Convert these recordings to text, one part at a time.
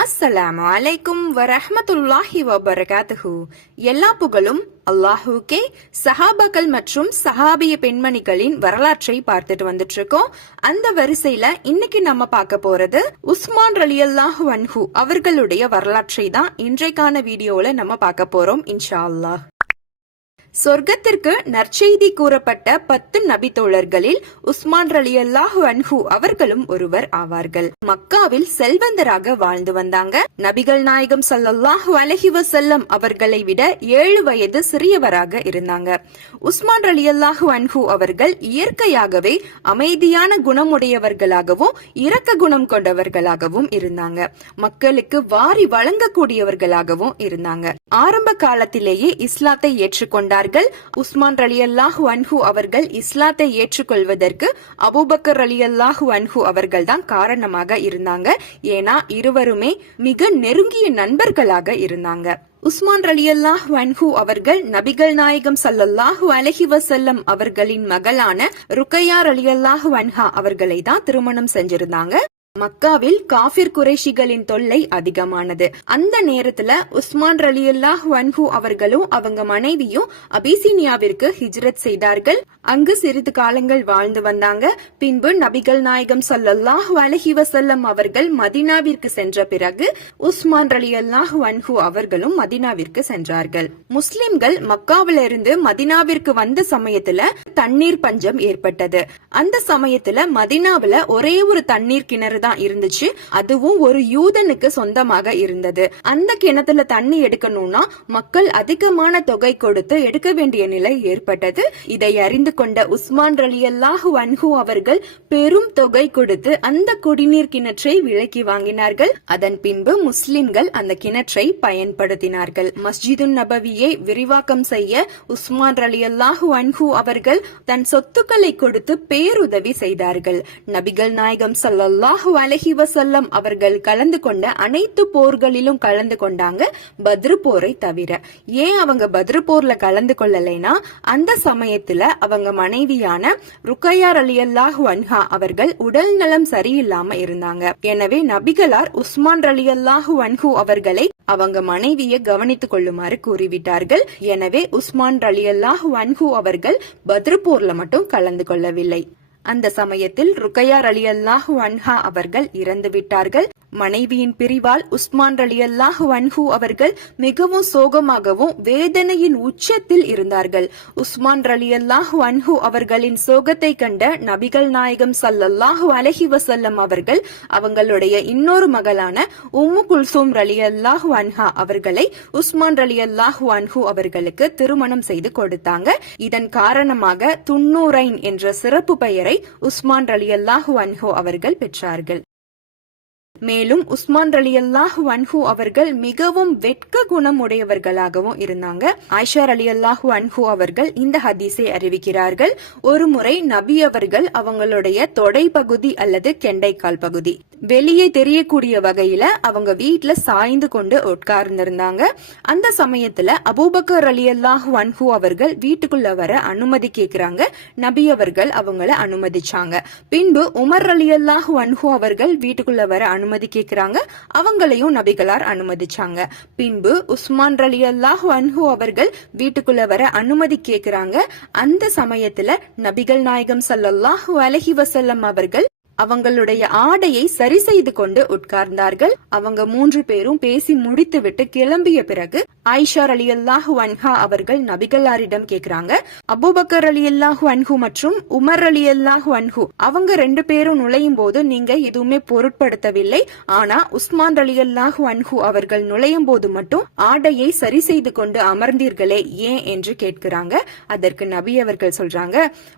அஸ்ஸலாமு அலைக்கும் வரஹமத்துல்லாஹி வபரகாத்துஹு. எல்லா புகழும் அல்லாஹூக்கே சஹாபாக்கள் மற்றும் சஹாபிய பெண்மணிகளின் வரலாற்றை பார்த்துட்டு வந்துட்டு இருக்கோம் அந்த வரிசையில இன்னைக்கு நம்ம பார்க்க போறது உஸ்மான் ரலியல்லாஹு அன்ஹு அவர்களுடைய வரலாற்றை தான் இன்றைக்கான வீடியோல நம்ம பார்க்க போறோம் இன்ஷா அல்லாஹ். சொர்க்கத்திற்கு நற்செய்தி கூறப்பட்ட பத்து நபி தோழர்களில் உஸ்மான் அலி அல்லாஹு அன்ஹு அவர்களும் ஒருவர் ஆவார்கள். மக்காவில் செல்வந்தராக வாழ்ந்து வந்தாங்க. நபிகள் நாயகம் ஸல்லல்லாஹு அலஹி வசல்லம் அவர்களை விட ஏழு வயது சிறியவராக இருந்தாங்க. உஸ்மான் அலி அல்லாஹு அன்ஹு அவர்கள் இயற்கையாகவே அமைதியான குணமுடையவர்களாகவும் இரக்க குணம் கொண்டவர்களாகவும் இருந்தாங்க. மக்களுக்கு வாரி வழங்கக்கூடியவர்களாகவும் இருந்தாங்க. ஆரம்ப காலத்திலேயே இஸ்லாத்தை ஏற்றுக்கொண்டார்கள். உஸ்மான் ரலியல்லாஹு அன்ஹு அவர்கள் இஸ்லாத்தை ஏற்றுக்கொள்வதற்கு அபூபக்கர் ரலியல்லாஹு அன்ஹு அவர்கள் தான் காரணமாக இருந்தாங்க. ஏன்னா இருவருமே மிக நெருங்கிய நண்பர்களாக இருந்தாங்க. உஸ்மான் ரலியல்லாஹ் வன்ஹு அவர்கள் நபிகள் நாயகம் சல்லல்லாஹு அலஹி வசல்லம் அவர்களின் மகளான ருக்கையா ரலியல்லாஹு வன்ஹா அவர்களை தான் திருமணம் செஞ்சிருந்தாங்க. மக்காவில் காபிர் குறைஷிகளின் தொல்லை அதிகமானது. அந்த நேரத்துல உஸ்மான் ரலியுல்லாஹ் வன்ஹு அவர்களும் அவங்க மனைவியும் அபிசீனியாவிற்கு ஹிஜ்ரத் செய்தார்கள். அங்கு சிறிது காலங்கள் வாழ்ந்து வந்தாங்க. பின்பு நபிகள் நாயகம் ஸல்லல்லாஹு அலஹி வசல்லம் அவர்கள் மதினாவிற்கு சென்ற பிறகு உஸ்மான் ரலியல்லாஹ் வன்ஹு அவர்களும் மதினாவிற்கு சென்றார்கள். முஸ்லிம்கள் மக்காவிலிருந்து மதினாவிற்கு வந்த சமயத்துல தண்ணீர் பஞ்சம் ஏற்பட்டது. அந்த சமயத்துல மதினாவில ஒரே ஒரு தண்ணீர் கிணறு தான் இருந்துச்சு. அதுவும் ஒரு யூதனுக்கு சொந்தமாக இருந்தது. அந்த கிணத்துல தண்ணி எடுக்கணும்னா மக்கள் அதிகமான தொகை கொடுத்து எடுக்க வேண்டிய நிலை ஏற்பட்டது. இதை அறிந்து கொண்ட உஸ்மான் ரலியல்லாஹு அன்ஹு அவர்கள் பெரும் தொகை கொடுத்து அந்த குடிநீர் கிணற்றை விலக்கி வாங்கினார்கள். அதன் பின்பு முஸ்லிம்கள் அந்த கிணற்றை பயன்படுத்தினார்கள். மஸ்ஜிது நபவியை விரிவாக்கம் செய்ய உஸ்மான் ரலியல்லாஹு அன்ஹு அவர்கள் தன் சொத்துக்களை கொடுத்து பேருதவி செய்தார்கள். நபிகள் நாயகம் சல்லாஹு ஸல்லல்லாஹு அலஹி வசல்லம் அவர்கள் கலந்து கொண்ட அனைத்து போர்களிலும் கலந்து கொண்டாங்க பத்ரு போரை தவிர. ஏன் அவங்க பத்ரு போர்ல கலந்து கொள்ளலைனா அந்த சமயத்துல அவங்க மனைவியான ருக்கையார் அலி அல்லாஹு அன்ஹா அவர்கள் உடல் நலம் சரியில்லாம இருந்தாங்க. எனவே நபிகளார் உஸ்மான் ரலியல்லாஹு அன்ஹு அவர்களை அவங்க மனைவியை கவனித்துக் கொள்ளுமாறு கூறிவிட்டார்கள். எனவே உஸ்மான் ரலியல்லாஹு அன்ஹு அவர்கள் பத்ரு போர்ல மட்டும் கலந்து கொள்ளவில்லை. அந்த சமயத்தில் ருக்கையார் அலி அல்லாஹு அன்ஹா அவர்கள் இறந்து விட்டார்கள் மனைவியின் பிரிவால் உஸ்மான் ரலியல்லாஹு வன்ஹூ அவர்கள் மிகவும் சோகமாகவும் வேதனையின் உச்சத்தில் இருந்தார்கள். உஸ்மான் ரலியல்லாஹு வன்ஹூ அவர்களின் சோகத்தை கண்ட நபிகள் நாயகம் சல்லல்லாஹு அலஹி வசல்லம் அவர்கள் அவங்களுடைய இன்னொரு மகளான உம்மு குல்சூம் ரலியல்லாஹு வன்ஹா அவர்களை உஸ்மான் அலி அல்லாஹ் வன்ஹூ அவர்களுக்கு திருமணம் செய்து கொடுத்தாங்க. இதன் காரணமாக துன்னூரைன் என்ற சிறப்பு பெயரை உஸ்மான் ரலியல்லாஹு வன்ஹூ அவர்கள் பெற்றார்கள். மேலும் உஸ்மான் ரலியல்லாஹு அன்ஹு அவர்கள் மிகவும் வெட்க குணம் உடையவர்களாகவும் இருந்தாங்க. அலி அல்லாஹு அன்ஹு அவர்கள் இந்த ஹதீஸை அறிவிக்கிறார்கள். ஒரு முறை நபி அவர்கள் அவங்களுடைய தொடை பகுதி அல்லது கெண்டைக்கால் பகுதி வெளியே தெரியக்கூடிய வகையில அவங்க வீட்டுல சாய்ந்து கொண்டு உட்கார்ந்திருந்தாங்க. அந்த சமயத்துல அபூபக்கர் ரலியல்லாஹு அன்ஹு அவர்கள் வீட்டுக்குள்ள வர அனுமதி கேக்குறாங்க. நபி அவர்கள் அவங்கள அனுமதிச்சாங்க. பின்பு உமர் அலி ரலியல்லாஹு அன்ஹு அவர்கள் வீட்டுக்குள்ள வர அனுமதி கேட்கிறாங்க அவங்களையும் நபிகளார் அனுமதிச்சாங்க. பின்பு உஸ்மான் ரலி அல்லாஹ் அன்ஹு அவர்கள் வீட்டுக்குள்ள வர அனுமதி கேட்கிறாங்க அந்த சமயத்துல நபிகள் நாயகம் சல்லல்லாஹு அலஹி வசல்லம் அவர்கள் அவங்களுடைய ஆடையை சரி செய்து கொண்டு உட்கார்ந்தார்கள். அவங்க மூன்று பேரும் பேசி முடித்துவிட்டு கிளம்பிய பிறகு ஐஷார் அலி அல்லாஹு அன்ஹா அவர்கள் நபிகல்லாரிடம் கேக்குறாங்க. அபூபக்கர் அலி அல்லாஹு அன்ஹு மற்றும் உமர் அலி அல்லாஹு அன்ஹு அவங்க ரெண்டு பேரும் நுழையும் போது நீங்க எதுவுமே பொருட்படுத்தவில்லை. ஆனா உஸ்மான் அலி அல்லாஹு அன்ஹு அவர்கள் நுழையும் போது மட்டும் ஆடையை சரி செய்து கொண்டு அமர்ந்தீர்களே ஏன் என்று கேட்கிறாங்க. அதற்கு நபி அவர்கள் சொல்றாங்க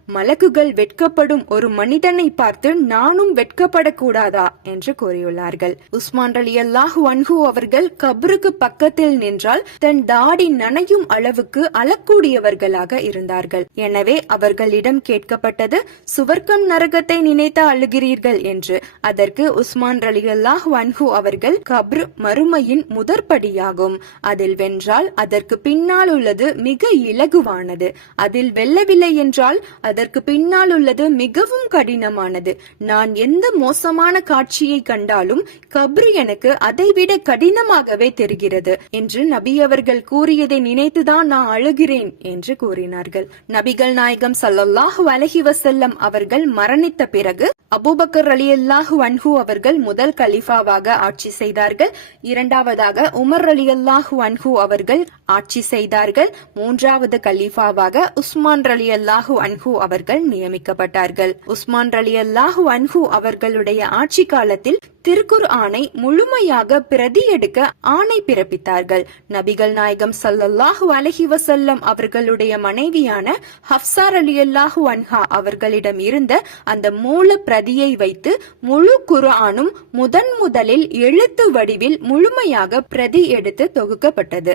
மலக்குகள் வெட்கப்படும் ஒரு மனிதனை பார்த்து நான் நானும் வெட்கப்படக்கூடாதா? என்று கூறியுள்ளார்கள். உஸ்மான் அலி அல்லாஹ் அன்ஹு அவர்கள் கபருக்கு பக்கத்தில் நின்றால் தன் தாடி நனையும் அளவுக்கு அழக்கூடியவர்களாக இருந்தார்கள். எனவே அவர்களிடம் கேட்கப்பட்டது சுவர்க்கம் நரகத்தை நினைத்து அழுகிறீர்கள் என்று. அதற்கு உஸ்மான் அலி அல்லாஹ் வன்ஹு அவர்கள் கப்ர் மறுமையின் முதற்படியாகும். அதில் வென்றால் அதற்கு பின்னால் உள்ளது மிக இலகுவானது. அதில் வெல்லவில்லை என்றால் அதற்கு பின்னால் உள்ளது மிகவும் கடினமானது. நான் நான் எந்த மோசமான காட்சியை கண்டாலும் கப்ரு எனக்கு அதைவிட கடினமாகவே தெரிகிறது என்று நபி அவர்கள் கூறியதை நினைத்துதான் நான் அழுகிறேன் என்று கூறினார்கள். நபிகள் நாயகம் ஸல்லல்லாஹு அலஹி வசல்லம் அவர்கள் மரணித்த பிறகு அபூபக்கர் அலி அல்லாஹு அன்ஹு அவர்கள் முதல் கலிஃபாவாக ஆட்சி செய்தார்கள். இரண்டாவதாக உமர் அலி அல்லாஹு அன்ஹு அவர்கள் ஆட்சி செய்தார்கள். மூன்றாவது கலீஃபாவாக உஸ்மான் ரலியல்லாஹு அன்ஹு அவர்கள் நியமிக்கப்பட்டார்கள். உஸ்மான் ரலியல்லாஹு அன்ஹு அவர்களுடைய ஆட்சி காலத்தில் திருக்குர் ஆணை முழுமையாக பிரதி எடுக்க ஆணை பிறப்பித்தார்கள். நபிகள் நாயகம் சல்லல்லாஹு அலஹி வசல்லம் அவர்களுடைய மனைவியான ஹப்சார் அலியல்லாஹு அன்ஹா அவர்களிடம் இருந்த அந்த மூல பிரதியை வைத்து முழு குர்ஆனும் முதன் முதலில் எழுத்து வடிவில் முழுமையாக பிரதி எடுத்து தொகுக்கப்பட்டது.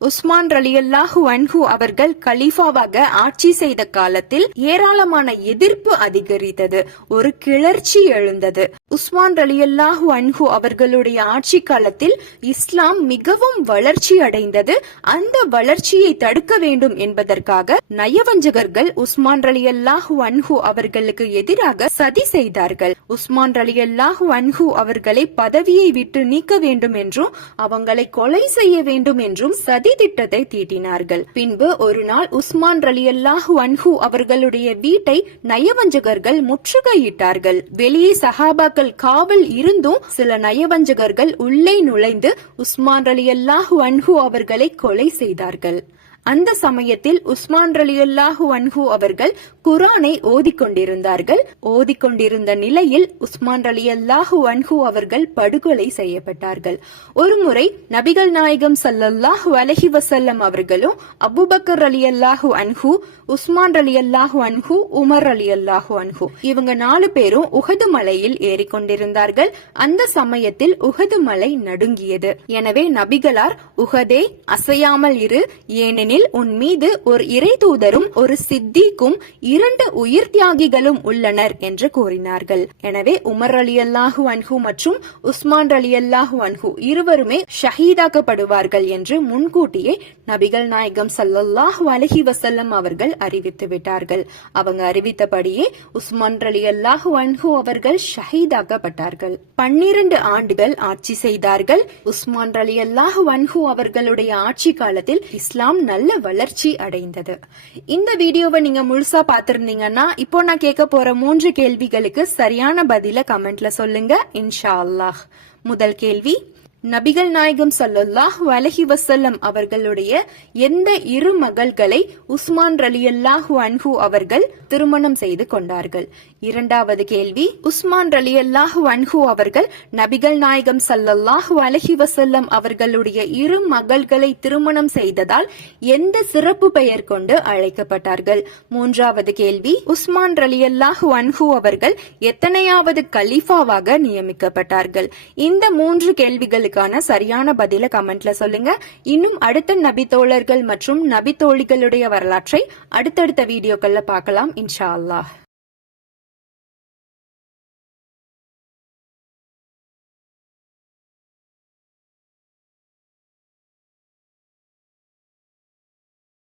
உஸ்மான் ரலியல்லாஹு அன்ஹு அவர்கள் கலீஃபாவாக ஆட்சி செய்த காலத்தில் ஏராளமான எதிர்ப்பு அதிகரித்தது. ஒரு கிளர்ச்சி எழுந்தது. உஸ்மான் ரலியல்லாஹு அன்ஹு அவர்களுடைய ஆட்சி காலத்தில் இஸ்லாம் மிகவும் வளர்ச்சி அடைந்தது. அந்த வளர்ச்சியை தடுக்க வேண்டும் என்பதற்காக நயவஞ்சகர்கள் உஸ்மான் ரலியல்லாஹு அன்ஹு அவர்களுக்கு எதிராக சதி செய்தார்கள். உஸ்மான் ரலியல்லாஹு அன்ஹு அவர்களை பதவியை விட்டு நீக்க வேண்டும் என்றும் அவங்களை கொலை செய்ய வேண்டும் என்றும் சதி திட்டத்தை தீட்டினார்கள். பின்பு ஒரு நாள் உஸ்மான் ரலியல்லாஹு அன்ஹு அவர்களுடைய வீட்டை நயவஞ்சகர்கள் முற்றுகையிட்டார்கள். வெளியே சஹாபாக்கள் காவல் இருந்தும் சில நயவஞ்சகர்கள் உள்ளே நுழைந்து உஸ்மான் ரலியல்லாஹு அன்ஹு அவர்களை கொலை செய்தார்கள். அந்த சமயத்தில் உஸ்மான் ரலியுல்லாஹு அன்ஹு அவர்கள் குரானை ஓதிக்கொண்டிருந்தார்கள். ஓதிக்கொண்டிருந்த நிலையில் உஸ்மான் ரலியல்லாஹு அன்ஹு அவர்கள் படுகொலை செய்யப்பட்டார்கள். ஒருமுறை நபிகள் நாயகம் சல்லல்லாஹு அலஹி வசல்லம் அவர்களும் அபுபக்கர் ரலியல்லாஹு அன்ஹு உஸ்மான் ரலியல்லாஹு அன்ஹு உமர் ரலியல்லாஹு அன்ஹு இவங்க நாலு பேரும் உஹது மலையில் ஏறிக்கொண்டிருந்தார்கள். அந்த சமயத்தில் உஹது மலை நடுங்கியது. எனவே நபிகளார் உஹதே அசையாமல் இரு ஏனெனில் உன் மீது ஒரு இறை தூதரும் ஒரு சித்திக்கும் இரண்டு உயிர் தியாகிகளும் உள்ளனர் என்று கூறினார்கள். எனவே உமர் அலி அல்லாஹு அன்ஹு மற்றும் உஸ்மான் அலி அல்லாஹு அன்ஹு இருவருமே ஷஹீதாக்கப்படுவார்கள் என்று முன்கூட்டியே நபிகள் நாயகம் ஸல்லல்லாஹு அலஹி வசல்லம் அவர்கள் அறிவித்து விட்டார்கள். அவங்க அறிவித்தபடியே உஸ்மான் அலி அல்லாஹு அன்ஹு அவர்கள் ஷஹீதாக்கப்பட்டார்கள். பன்னிரண்டு ஆண்டுகள் ஆட்சி செய்தார்கள். உஸ்மான் அலி அல்லாஹு அன்ஹு அவர்களுடைய ஆட்சி காலத்தில் இஸ்லாம் நல்ல வளர்ச்சி அடைந்தது. இந்த வீடியோவை நீங்க முழுசா பார்த்திருந்தீங்கன்னா இப்போ நான் கேட்க போற மூன்று கேள்விகளுக்கு சரியான பதில கமெண்ட்ல சொல்லுங்க. இன்ஷா அல்லாஹ். முதல் கேள்வி நபிகள் நாயகம் ஸல்லல்லாஹு அலஹி வசல்லம் அவர்களுடைய எந்த இரு மகள்களை உஸ்மான் ரலியல்லாஹு அன்ஹு அவர்கள் திருமணம் செய்து கொண்டார்கள்? இரண்டாவது கேள்வி உஸ்மான் ரலியல்லாஹு அன்ஹு அவர்கள் நபிகள் நாயகம் ஸல்லல்லாஹு அலஹி வசல்லம் அவர்களுடைய இரு மகள்களை திருமணம் செய்ததால் எந்த சிறப்பு பெயர் கொண்டு அழைக்கப்பட்டார்கள்? மூன்றாவது கேள்வி உஸ்மான் ரலியல்லாஹு அன்ஹு அவர்கள் எத்தனையாவது கலீஃபாவாக நியமிக்கப்பட்டார்கள்? இந்த மூன்று கேள்விகளுக்கான சரியான பதில கமெண்ட்ல சொல்லுங்க. இன்னும் அடுத்த நபி தோழர்கள் மற்றும் நபி தோழிகளுடைய வரலாற்றை அடுத்தடுத்த வீடியோக்கள்ல பார்க்கலாம் இன்ஷா அல்லாஹ்.